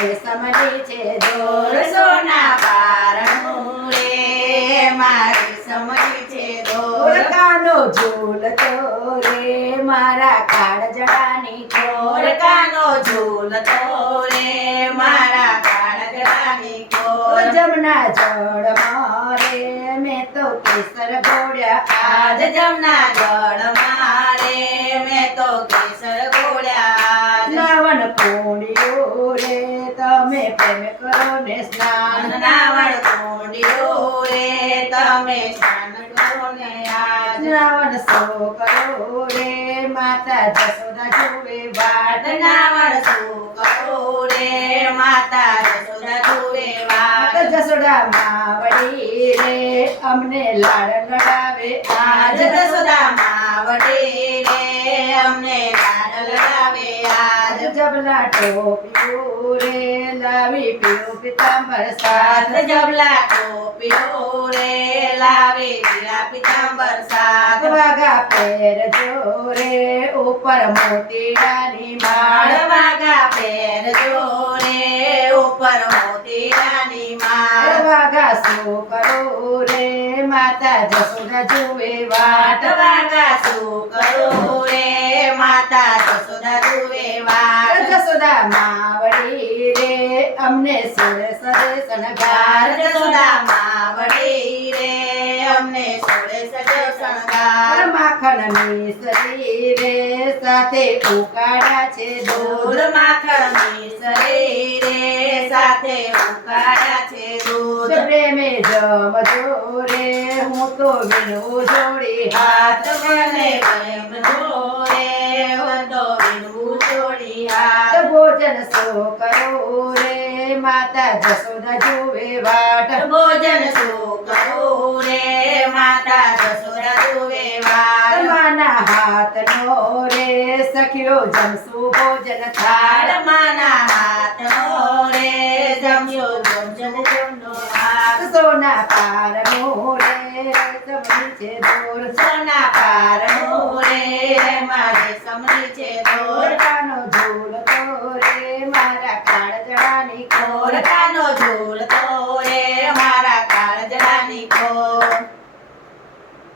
સમજી છે દોર સોના પારણું રે મારી સમજી છે દોર કાનો ઝૂલતો રે મારા કાળજડાની ચોર કાનો ઝૂલતો રે મારા કાળજડાની ચોર જમના જળમાં રે મેં તો કેસર ઘોડ્યા આજ જમના જળમાં રે મેં તો કેસર ઘોડ્યા નાવણ કોંડિયો રે તમે પ્રેમ કરો ને સ્નાન નાવણ કોંડિયો રે તમે સ્નાન કરો ને આજ નાવણ સો કરો રે માતા જશોદા જુએ વાટ નાવણ સો કરો રે માતા જશોદા જુએ વાટ જશોદા માવડી રે અમને લાડ લડાવે આજ જશોદા માવડી રે અમને લાડ લડાવે આજ જબલા ટોપિયો રે લાવી પીળો પિતાંબર સાથ જબલા ટોપિયો રે લાવી પીળા પિતાંબર સાથ વાગા પહેરજો રે ઉપર મોતીડાની માળ વાગા પહેરજો રે ઉપર મોતીડાની માળ વાગા શું કરો રે માતા જશોદા જુએ વાટ વાગા શું કરો રે માતા જશોદા જુએ વાટ જશોદા માવડી રે અમને સોળે સરે શણગાર જશોદા માવડી રે અમને સોળે સરે શણગાર માખણની સરી રે સાથે ઉકાળા છે દૂધ માખણની સરી રે સાથે ઉકાળા છે દૂધ પ્રેમે જમજો રે હું તો વીણું જોડી હાથ મને પ્રેમ રે હું તો વીણું જોડી હાથ ભોજન સો કરો રે માતા જશોદા જુએ વાટ ભોજન સો કરો રે માતા જશોદા જુએ વાટ માના હાથનો રે સખીઓ જમશું ભોજન થાળ માના હાથનો રે જમ્યો ભોજન જમનો હાથ સોના પારનો રે સમજી છે દોર સોના પારનો રે મારે સમજી છે દોર